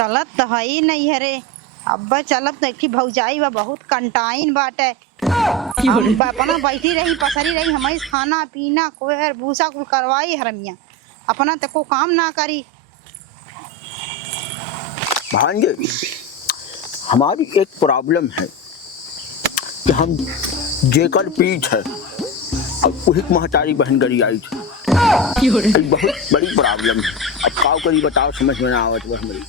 चलत तो हई नहीं हरे अब्बा चलत तो एक भौजाई बा बहुत कंटाइन बाटे। हम अपना बैठी रही पसरी रही हमारी खाना पीना कोहर भूसा कुल करवाई हरमिया अपना तो को काम ना करी। भांजे हमारी एक प्रॉब्लम है कि हम जेकर पीठ है अब वही महतारी बहन गरी आई थी। एक बहुत बड़ी प्रॉब्लम है। अब काव करी बताओ समझ में ना आवत बस मेरी।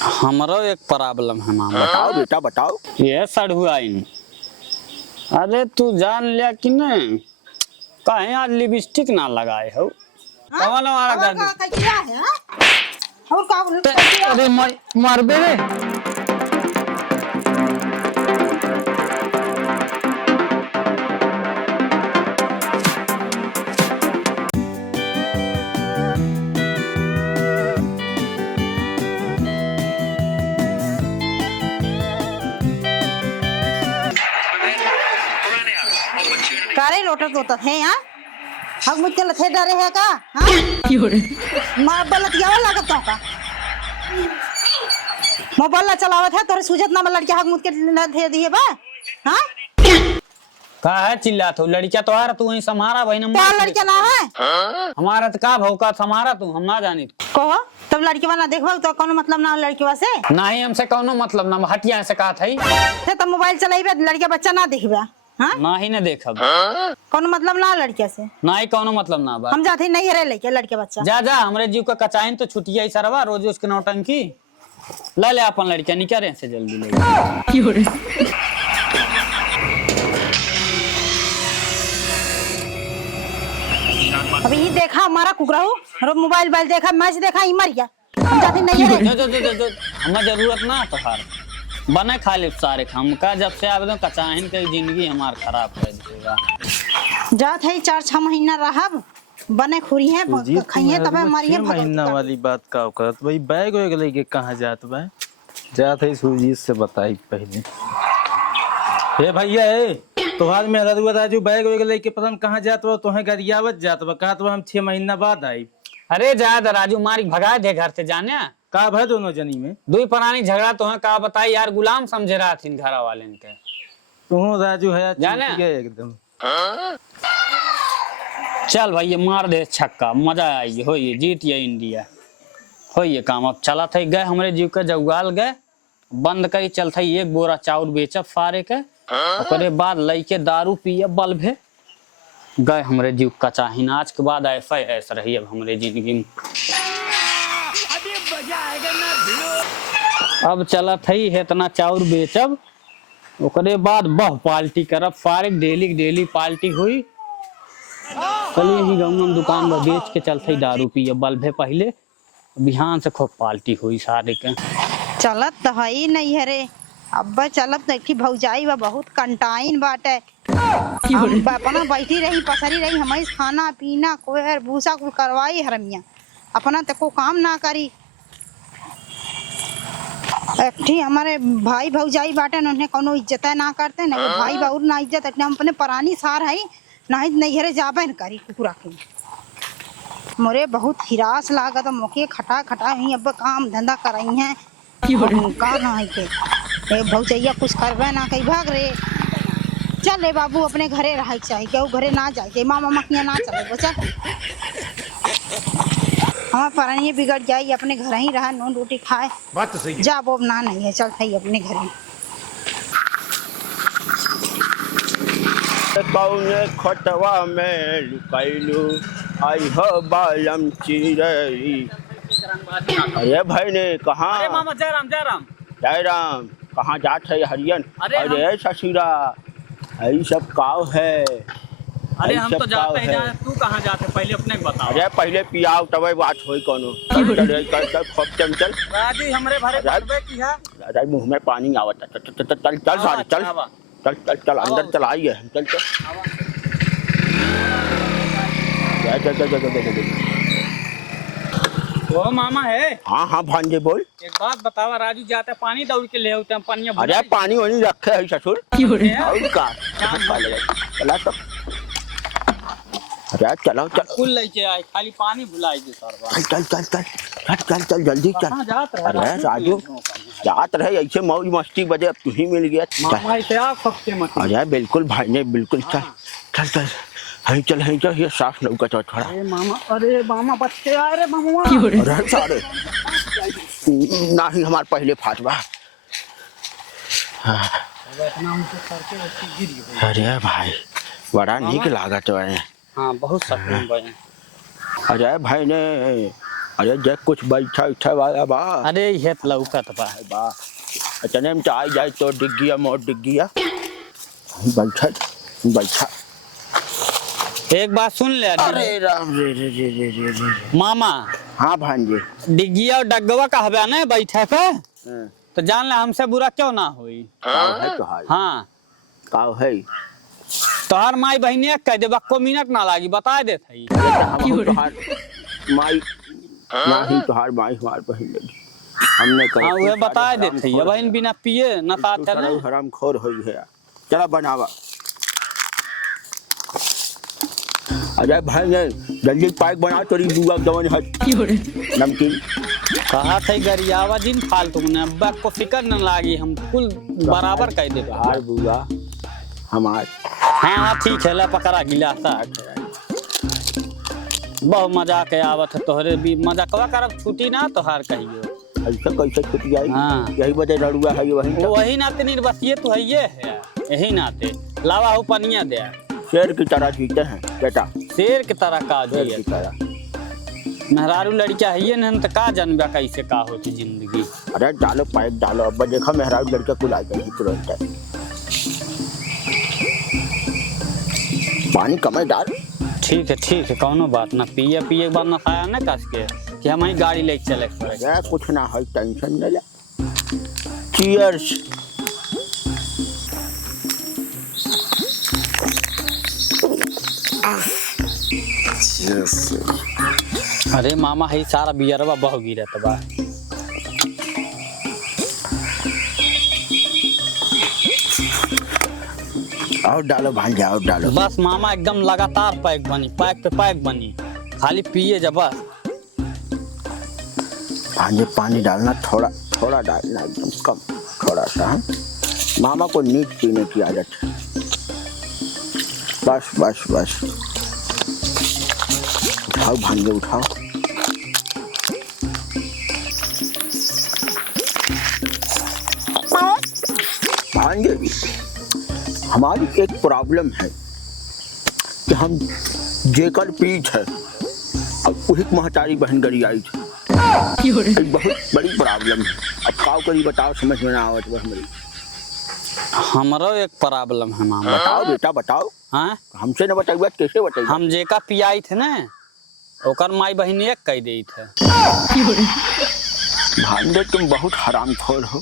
हमरो एक प्रॉब्लम है मामा। बताओ बेटा बताओ। ये सड़हुआइन अरे तू जान लिया कि नहीं कहीं आज लिपस्टिक ना लगाए हो कौन हमारा घर अरे मरबे रे कारे लोटत होता है हां हम मुझ के लथे डरे है का हां मां बलतिया लागत तो का मोबाइल चलावत है तोरे सूझत ना लड़की हक मुझ के लथे दिए बा हां का है चिल्ला तू लड़किया तो आ रहा तू वहीं समारा भाई ना क्या लड़का ना है हमारा तो का भौका समारा तू हम ना जानी कहो तब लड़की वाला देखबो तो कोनो मतलब ना लड़कीवा से नहीं हमसे कोनो मतलब ना हटिया से कहा थई से तब मोबाइल चलाइबे लड़का बच्चा ना देखबे हां ना ही ना देखब कोनो मतलब ना लड़के से ना ही कोनो मतलब ना बा हम जाते नहीं रहे लेके लड़के बच्चा जा जा हमरे जीव का कचाइन तो छुटिया ही सरवा रोज उसके नौटंकी ले ले अपन लड़किया निकरे से जल्दी ले अभी ही देखा हमारा कुकराऊ और मोबाइल देखा मैच देखा ही मर गया हम जाते नहीं रहे जो हमें जरूरत ना तो हार बने खाली सारे हमका जब से आवेदन कचाइन के जिंदगी हमार खराब कर देगा जात है 4-6 महीना रहब बने खुरी है खाइए तब हमारी है महीना वाली बात का करत भाई बैग वैग लेके कहां जात बा जात है सूजी से बताई पहले हे भैया ए तोहार में रदुआ राजू बैग वैग लेके पता कहां जात बा तोहे गरियावत जात बा कहत बा हम 6 महीना बाद आई। अरे जा राजू मारी भगा दे घर से जाने का भय दोनों जनी में दुई पुरानी झगड़ा तो है का बताई यार गुलाम समझे रहा थी घर वाले के तू राजू है जाने एकदम चल भाई ये मार दे छक्का मजा आई हो ये जीत ये इंडिया हो ये काम अब चला था गए हमारे जीव के जगवाल गए बंद करी चल था एक बोरा चाउर बेचब फारे के ओकरे बाद लइके दारू पिए बल्भे गए हमरे जीव कचाहिन आज के बाद ऐसा ऐसा रही अब हमरे जिंदगी में अब चला थई है इतना चाउर बेचब ओकरे बाद बह पार्टी करब फारिग डेली पार्टी हुई कल ही गम दुकान में बेच के चलते दारू पिए बल्भे पहले बिहान से खूब पार्टी हुई सारे के चलत तो हई नहीं हरे अब्बा चलत तो एक भौजाई बा बहुत कंटाइन बाटे। हम अपना बैठी रही पसरी रही हमारी खाना पीना कोहर भूसा कुल करवाई हरमिया अपना तो को काम ना करी। एक हमारे भाई भौजाई बाटे उन्हें कोनो इज्जत ना करते ना भाई बाउर ना इज्जत हम अपने पुरानी सार है नहीं नैहरे जाबे न करी कुकुरा के मोरे बहुत हिरास लागत मोके खटा ही अब काम धंधा करई है का ना है के ए भौजैया कुछ करबे ना कई भाग रे चल रे बाबू अपने घरे रह चाहिए केहू घरे ना जाए के मामा मखिया ना चले बच्चा हमार परानी बिगड़ जाई अपने घर ही रहा नून रोटी खाए बात तो सही जा वो ना नहीं है चल थई अपने घरे कौने खटवा में लुकाइलू आई हो बालम चिरई। अरे भाई ने कहाँ अरे मामा जय राम कहाँ जात है हरियन। अरे ससुरा यही सब काव है अरे हम तो जाते हैं तू कहाँ जाते पहले अपने बता। अरे पहले पियाओ तब बात होई कोनो चल राजू हमरे भरे करबे की है राजा मुंह में पानी आवत चल सारे चल अंदर चल आई है चल वो मामा है। हाँ भांजे बोल। एक बात बतावा राजू जाते पानी दौड़ के ले होते हैं पानी। अरे पानी वानी रखे है ससुर और का चला तो अरे चलो चल कुल लेके आए खाली पानी भुलाई दे सरवा। चल चल चल चल चल चल जल्दी चल। कहाँ जात रहे अरे राजू जात रहे ऐसे मौज मस्ती बजे अब तू ही मिल गया। मामा इसे आप सबके मत। अरे बिल्कुल भाई ने बिल्कुल चल चल चल हई चल ये साफ लौका तो थोड़ा। अरे मामा बच्चे आए रे मामा। अरे सारे ना ही हमारे पहले फाटवा। अरे भाई बड़ा निक लागत है। हाँ बहुत सकून बने। अरे भाई ने अरे जे कुछ बैठा उठा वाला बा। अरे ये तो लौकत बा। बा अचने में चाय जाए तो डिग गया मोट डिग गया। बैठा बैठा एक बात सुन ले। अरे राम रे रे रे रे रे रे। मामा हाँ भांजे डिग्गिया और डगवा कहबे ना बैठे पे तो जान ले हमसे बुरा क्यों ना होई। काव है तो हाय हाँ काव है तोहर माई बहनिया कह दे बक्को मिनट ना लागी बता दे थई। हम तोहार माई नहीं तोहार माई हमार बहन लगी हमने कहा हाँ वह बता दे थई बहन बिना पिए न साथ है ना। हराम खोर होई है। चला बनावा। अजय भाई ने जल्दी पैक बना तोरी बुआ जवन है नमकीन। कहा थे गरियावा दिन फालतू ने अब्बा को फिकर न लागी हम कुल बराबर कह दे। हार बुआ हमार। हाँ हाँ ठीक है ला पकड़ा गिलासा। बहुत मजाक आवत है तोहरे भी मजाकवा करब छुट्टी ना तोहार कहियो। ऐसा कैसे छुट जाए। हाँ यही वजह लड़ुआ है वही नाते निर्बसिए तू है ये है यही नाते लावा हो पनिया दे। शेर की तरह जीते हैं बेटा शेर की तरह का शेर की तरह। मेहरारू लड़किया है ये न तो का जानबा कैसे का होती जिंदगी। अरे डालो पैक डालो अब देखा मेहरारू लड़का कुल आ गई तुरंत। पानी कम डाल। ठीक है कौनो बात ना पिए पिए के बाद ना खाया ना कस के कि हम ही गाड़ी लेके चले पड़े। कुछ ना है टेंशन न ले। चीयर्स। अरे मामा है सारा बियरवा बह गिरत बा। और डालो भांजा और डालो। बस मामा एकदम लगातार पैक पे पैक बनी खाली पिए जब बस। भांजे पानी डालना थोड़ा थोड़ा डालना एकदम कम थोड़ा सा। मामा को नीट पीने की आदत है। बस बस बस उठाओ भांजे उठाओ। भांजे हमारी एक प्रॉब्लम है कि हम जेकर पीठ है अब वही महतारी बहन गरी आई थी। एक बहुत बड़ी प्रॉब्लम है। अब काव करी बताओ समझ में ना आवत बस मेरी। हमरो एक प्रॉब्लम है मामा। बताओ बेटा बताओ। हाँ हमसे न बताइए कैसे बताइए। हम जेका पियाई थे ना ओकर माई बहन एक कह दी थे। भांजे तुम बहुत हरामखोर हो।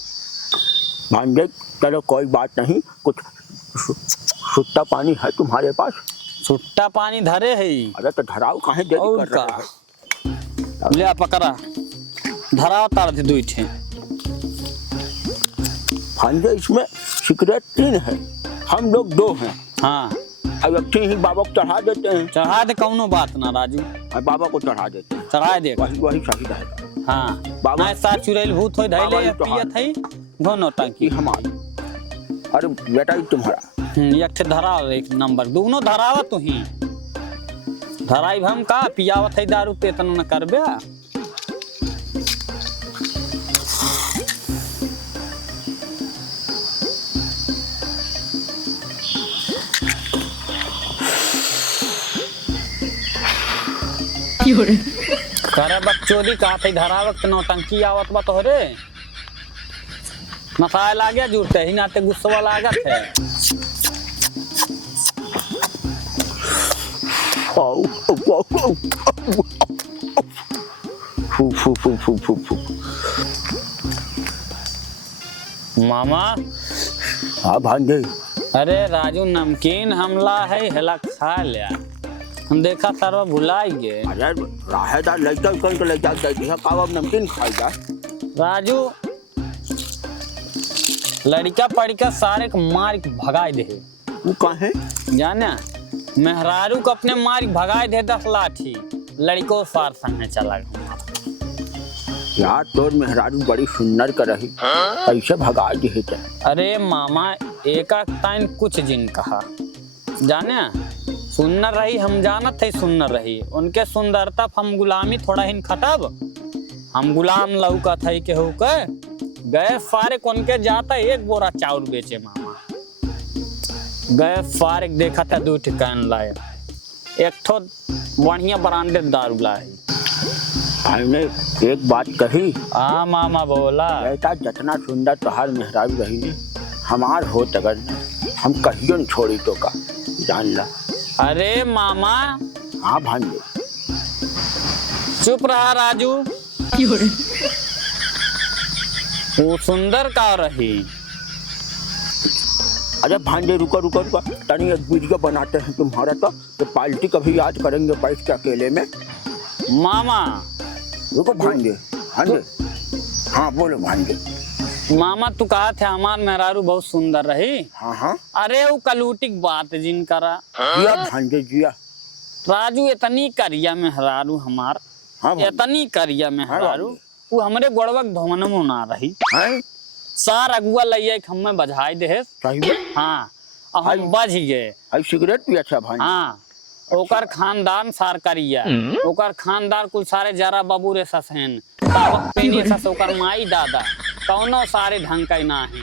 भांजे चलो कोई बात नहीं कुछ सुट्टा पानी है तुम्हारे पास। सुट्टा पानी धरे है। अरे तो धराओ काहे देरी कर रहे हो। ले पकड़ा धराओ तार दे दुई थे। भांजे इसमें सिगरेट 3 है हम लोग 2 हैं। हाँ अब अच्छी ही बाबा को चढ़ा देते हैं। चढ़ा दे कौनो बात ना राजू और बाबा को चढ़ा देते हैं। चढ़ा दे वही सही रहेगा। हाँ बाबा- मैं साथ चुड़ैल भूत होई धैले या पियत है घोनो टंकी। ये हमारा अरे बेटा ये तुम्हारा। एक ठे धराव एक नंबर दोनों धरावा तू ही धराई हम का पियावत है दारू पे तन न करबे। करे बकचोदी का थे धरावत नौटंकी आवत बा तोहरे नफा लागे जुड़ते ही नाते गुस्सा लागत है। मामा हाँ भांजे अरे राजू नमकीन हमला है हेला खा लिया हम देखा सरवा भुलाई गे। अरे राहेदार लड़का उसको ले जा दिया काव अब नमकीन खाएगा। राजू लड़का पड़का सारे को मार के भगाई दे। वो कहाँ है जाना मेहरारू को अपने मार भगाए दे 10 लाठी, लड़को सार संगे चला गया। यार तोर मेहरारू बड़ी सुंदर कर रही, कैसे भगा दी थे? अरे मामा एक टाइम कुछ जिन कहा जाने सुंदर रही, हम जानत थे सुंदर रही, उनके सुंदरता हम गुलामी थोड़ा हिन खटब, हम गुलाम लौका थे के हो के गए सारे कौन के जाता एक बोरा चाउर बेचे मामा, गए सारे देखा था 2 ठिकान लाए, एक ठो बढ़िया ब्रांडेड दारू लाए। हमने एक बात कही, हाँ मामा बोला, ऐसा जितना सुंदर तोहार मेहरारू रही ने हमार हो तगर हम कहियो न छोड़ी तो का जान ला। अरे मामा हाँ भांजे चुप रहा राजू, वो सुंदर का रही। अरे भांजे रुको रुको रुको, तनी एक वीडियो बनाते हैं तुम्हारा तो पार्टी कभी याद करेंगे बैठ के अकेले में। मामा रुको भांजे, भांजे हाँ बोलो भांजे। मामा तू कहा थे हमार मेहरारू बहुत सुंदर रही। हाँ हाँ अरे वो कलूटिक बात जिन करा जिया भांजे जिया। राजू इतनी करिया मेहरारू हमार, हाँ भांजे। इतनी करिया मेहरारू, हाँ वो हमरे गोड़वक धोवन में ना रही, हैं सार अगुआ लइया के हमें बधाई दे। सही में? हाँ और हम बज गए। आई सिगरेट भी अच्छा भांजे। हाँ ओकर खानदान सार करिया, ओकर खानदान कुल सारे जरा बाबू रे ससहन, तावक पेनी सस ओकर माई दादा कौनो सारे ढंग का ना है,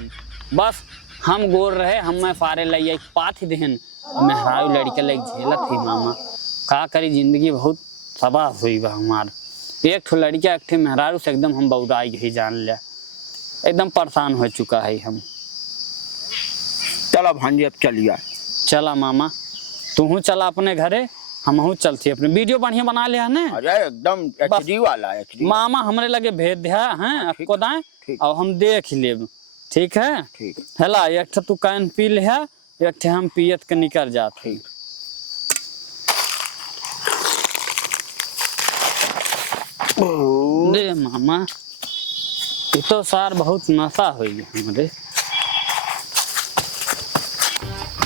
बस हम गोर रहे, हम सारे लइया पाथ देहन, मेहरारू लड़के लग झेलत थी मामा, का करी जिंदगी बहुत तबाह हुई बा हमार। एक ठो लड़का एक ठे मेहरारू से एकदम हम बौराई गई जान लिया, एकदम परेशान हो चुका है हम। चला भांजे अब चलिए। चला मामा तू चला अपने घरे, हम चलती अपने वीडियो बढ़िया बना लिया ने। अरे एकदम एचडी वाला एचडी। मामा हमरे लगे भेज दिया है आपको दाएं ठीक। और हम देख लेब, ठीक है? ठीक है हेला एक ठे तू कैन पी ले, एक ठे हम पियत के निकल जाते। ठीक। दे मामा ये तो सार बहुत नशा हुई हमरे,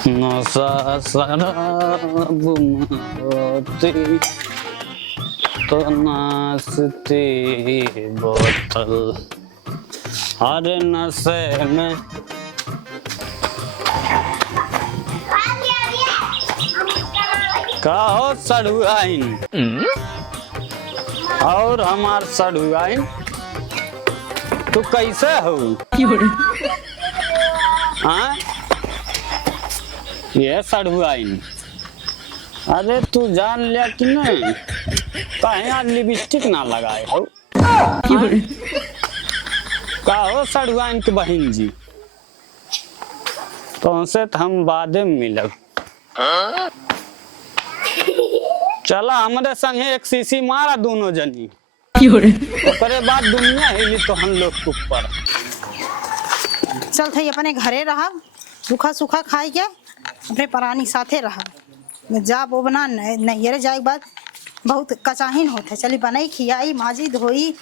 नशा शराब मोती तो नाचती बोतल, अरे नशे में का हो सड़ुआइन और हमार सड़ुआइन, तू कैसे हो? हाँ ये सड़ुआइन, अरे तू जान लिया कि नहीं, कहीं आज लिपस्टिक ना लगाए हो? का हो सड़ुआइन की बहन जी, तुमसे तो हम बादे में मिलब, चला हमारे संगे एक सीसी मारा दोनों जनी, ओकरे बाद दुनिया हिली तो हम लोग के ऊपर। चल थई अपने घरे रहा, सूखा सूखा खाई के अपने परानी साथे रहा, जा वो बना नैहरे जाए के बाद बहुत कचाहीन होते, चली बनाई खियाई माजी धोई।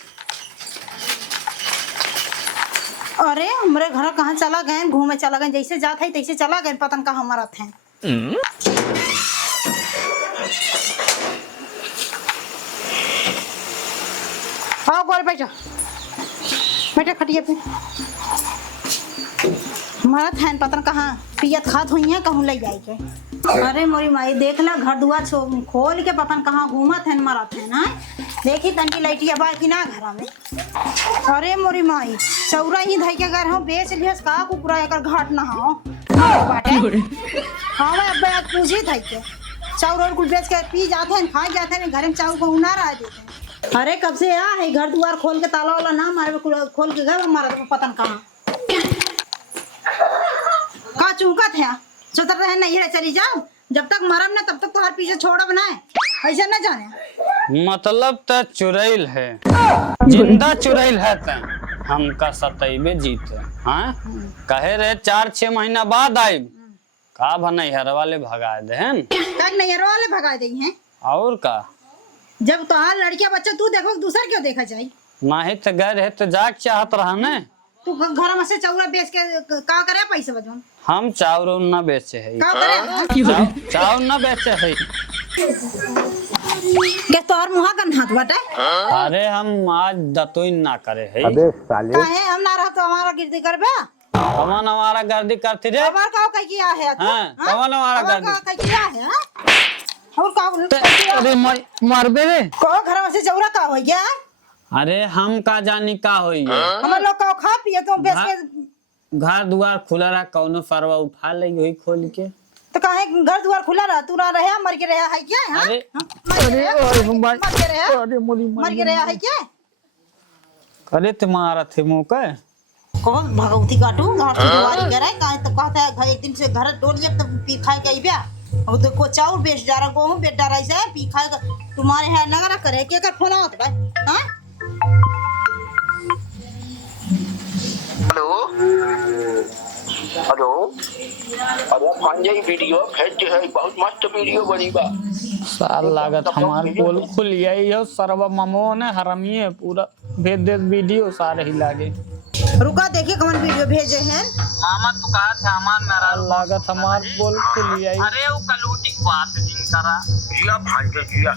अरे हमरे घर कहाँ चला गए, घूमे चला गए, जैसे जात है तैसे चला गए, पतन का हमारा थे। आओ गोल बैठो, बैठो खटिया पे। हमारा थैन पतन कहाँ पियत खात हुई है, कहूँ ले जाए के। अरे मोरी माई देख ला घर दुआ खोल के पतन कहाँ घूमत है मारा थैन है, देखी तनकी लैटिया बा कि ना घर में। अरे मोरी माई चौरा ही धई के घर हो बेच लियस का कुकुरा एकर घाट ना हो बाटे। हाँ मैं अब आज पूछी थई के चाउर और कुल बेच के पी जाते हैं, खा जाते हैं, घर में चाउर को ना रह देते हैं। अरे कब से आ है घर द्वार खोल के ताला वाला ना मारे, खोल के घर मारा तो पतन कहाँ का चूका थे चतर रहे नहीं रहे, चली जाओ जब तक मरम ना तब तक तुम्हारे पीछे छोड़ब ना, ऐसा ना जाने। मतलब तो चुरैल है, जिंदा चुरैल है त हमका सतैबे जीते। हाँ कहे रहे 4-6 महीना बाद आए, का भनैहर वाले भगा दे हैं, नैहर वाले भगा दी हैं और का जब तो लड़कियां बच्चे तू देखो दूसर क्यों देखा जाए। नहीं तो गए रहे तो जाग चाहत रहा ने, तू घर में से चौरा बेच के का करे पैसा बजन हम चाउर उन ना बेचे है का करे चाउर ना बेचे है के तोहर मुहा गन हाथ बाटे अरे हम आज दतुइन ना करे है काहे हम ना रह तो हमारा गिरदी करबे कौन हमारा गर्दी करती रे हमार का कह किया है तू हाँ, कौन हमारा हमार गर्दी? का कह किया है हाँ? और का अरे मरबे रे को घर में से चौरा का हो गया अरे हम का जानी का होई हम लोग का खा पिए तो बेच के घर दुआर खुला रहा कौनो फरवा उठा ले वही खोल के तो काहे घर द्वार खुला रहा तू ना रहे मर के रहा है क्या हां अरे मर के रहा मर के रहा है क्या अरे तुम्हारा थे मुंह का कौन भगवती काटू घर से दुआरी करे काहे तो कहता है घर एक दिन से घर डोलिए तो पी खाए गई बया और देखो चाउर बेच जा रहा गेहूं बेच जा रहा है पी खाए तुम्हारे है नगरा करे के कर फोन आवत भाई हां हेलो हेलो अरे भांजे वीडियो भेज है बहुत मस्त वीडियो बनी बा साल लागत हमार पोल खुल यही है सरवा ममो ने हरामिए पूरा भेज दे वीडियो सारे ही लागे रुका देखिए कौन वीडियो भेजे हैं मामा तू कहा था हमार मेरा लागत हमार पोल खुल यही अरे वो कलूटी बात जिन करा जिया भांजे जिया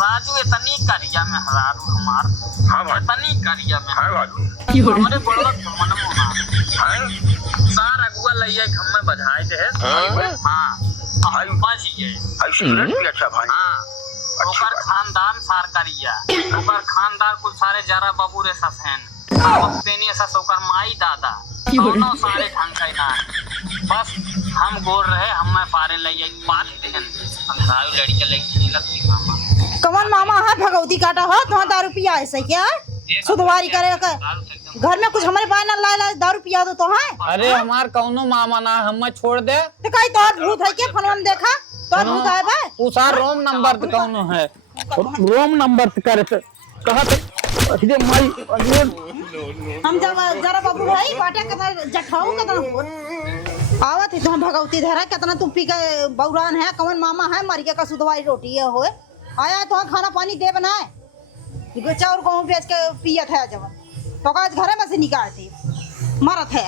राजू इतनी करिया में हरारू हमार हां भाई इतनी करिया में हां भाई हमारे बड़वा मन मोना सार अगुआ लइया घर में बधाई दे हां हाय बच गए ऐसे भी अच्छा भाई हां ओकर खानदान सार करिया ओकर खानदान कुल सारे जरा बाबू रे ससेन तेनी ऐसा सोकर माई दादा दोनों सारे ढंग का ना बस हम गोर रहे हम में पारे लइया बात देहन अंधारू लड़के लेके लगती मामा कौन मामा है भगवती काटा हो तो दारू पिया ऐसे क्या सुधवारी करे का घर में कुछ हमारे पास ना ला दारू पिया दो तो है अरे हमार कौनो मामा ना हम छोड़ दे तो कहीं तोहर भूत है क्या फोन में देखा तोहर भूत है बे उसार रोम नंबर तो कौनो है रोम नंबर से करे से कहत अरे माई हम जब जरा बाबू भाई बाटे कतना जठाऊ कतना आवत है तो भगवती धरा कितना तू पी के बौरान है कौन मामा है मर के का सुधवारी रोटी है होए आया तो खाना पानी दे बनाए चाउर गेहूं बेच के पियत है जब तो आज घरे में से निकालती मरत है